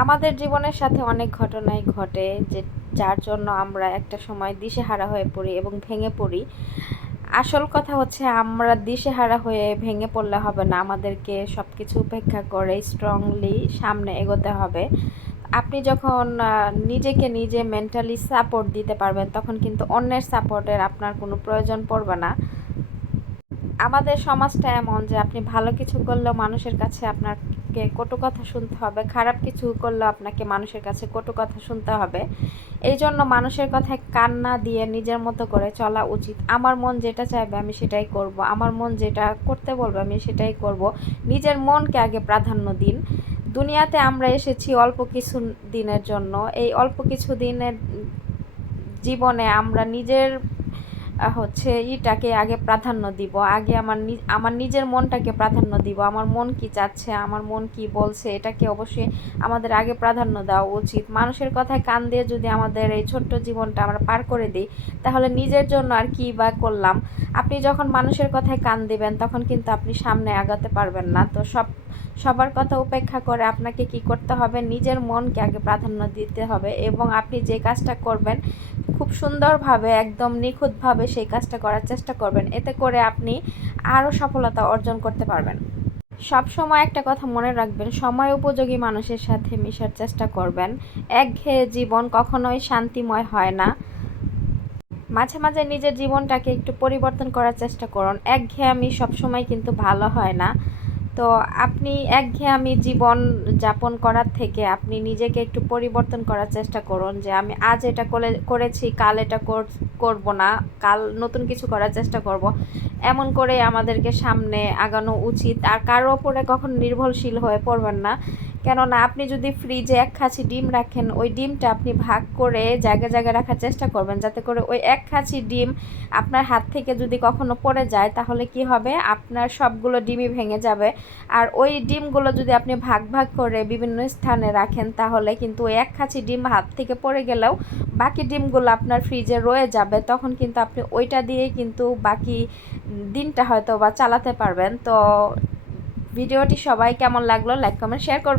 আমাদের জীবনের সাথে অনেক ঘটনাই ঘটে যে যার জন্য আমরা একটা সময় দিশেহারা হয়ে পড়ি এবং ভেঙে পড়ি। আসল কথা হচ্ছে আমরা দিশেহারা হয়ে ভেঙে পড়লে হবে না, আমাদেরকে সব কিছু উপেক্ষা করে স্ট্রংলি সামনে এগোতে হবে। আপনি যখন নিজেকে নিজে মেন্টালি সাপোর্ট দিতে পারবেন তখন কিন্তু অন্যের সাপোর্টের আপনার কোনো প্রয়োজন পড়বে না। আমাদের সমাজটা এমন যে আপনি ভালো কিছু করলেও মানুষের কাছে আপনাকে কটু কথা শুনতে হবে, খারাপ কিছু করলেও আপনাকে মানুষের কাছে কটু কথা শুনতে হবে। এই জন্য মানুষের কথায় কান না দিয়ে নিজের মতো করে চলা উচিত। আমার মন যেটা চাইবে আমি সেটাই করব, আমার মন যেটা করতে বলবে আমি সেটাই করব। নিজের মনকে আগে প্রাধান্য দিন। দুনিয়াতে আমরা এসেছি অল্প কিছু দিনের জন্য। এই অল্প কিছু দিনের জীবনে আমরা নিজের ইটাকে আগে প্রাধান্য দিব। আগে আমার নিজের মনটাকে প্রাধান্য দিব। আমার মন কি চাচ্ছে, আমার মন কি বলছে, এটাকে অবশ্যই আমাদের আগে প্রাধান্য দেওয়া উচিত। মানুষের কথায় কান দিয়ে যদি আমাদের এই ছোট্ট জীবনটা আমরা পার করে দিই তাহলে নিজের জন্য আর কি বা করলাম। আপনি যখন মানুষের কথায় কান দিবেন তখন কিন্তু আপনি সামনে আগাতে পারবেন না। তো সবার কথা উপেক্ষা করে আপনাকে কি করতে হবে, নিজের মনকে আগে প্রাধান্য দিতে হবে এবং আপনি যে কাজটা করবেন খুব সুন্দরভাবে একদম নিখুঁতভাবে সেই কাজটা করার চেষ্টা করবেন। এতে করে আপনি আরও সফলতা অর্জন করতে পারবেন। সব সময় একটা কথা মনে রাখবেন, সময় উপযোগী মানুষের সাথে মেশার চেষ্টা করবেন। একঘেয়ে জীবন কখনোই শান্তিময় হয় না। মাঝে মাঝে নিজের জীবনটাকে একটু পরিবর্তন করার চেষ্টা করুন। একঘেয়েমি সবসময় কিন্তু ভালো হয় না। তো আপনি একঘেয়েমি জীবন যাপন করার থেকে আপনি নিজেকে একটু পরিবর্তন করার চেষ্টা করুন যে আমি আজ এটা করেছি, কাল এটা করব না, কাল নতুন কিছু করার চেষ্টা করব। এমন করে আমাদেরকে সামনে আগানো উচিত। আর কারোর ওপরে কখন নির্ভরশীল হয়ে পড়বেন না। কেননা আপনি যদি ফ্রিজে এক খাঁচি ডিম রাখেন, ওই ডিমটা আপনি ভাগ করে জায়গায় জায়গায় রাখার চেষ্টা করবেন যাতে করে ওই এক খাঁচি ডিম আপনার হাত থেকে যদি কখনো পড়ে যায় তাহলে কি হবে, আপনার সবগুলো ডিমই ভেঙে যাবে। আর ওই ডিমগুলো যদি আপনি ভাগ ভাগ করে বিভিন্ন স্থানে রাখেন তাহলে কিন্তু ওই এক খাঁচি ডিম হাত থেকে পড়ে গেলেও বাকি ডিমগুলো আপনার ফ্রিজে রয়ে যাবে। তখন কিন্তু আপনি ওইটা দিয়েই কিন্তু বাকি দিনটা হয়তো বা চালাতে পারবেন। তো ভিডিওটি সবাই কেমন লাগলো লাইক কমেন্ট শেয়ার করবেন।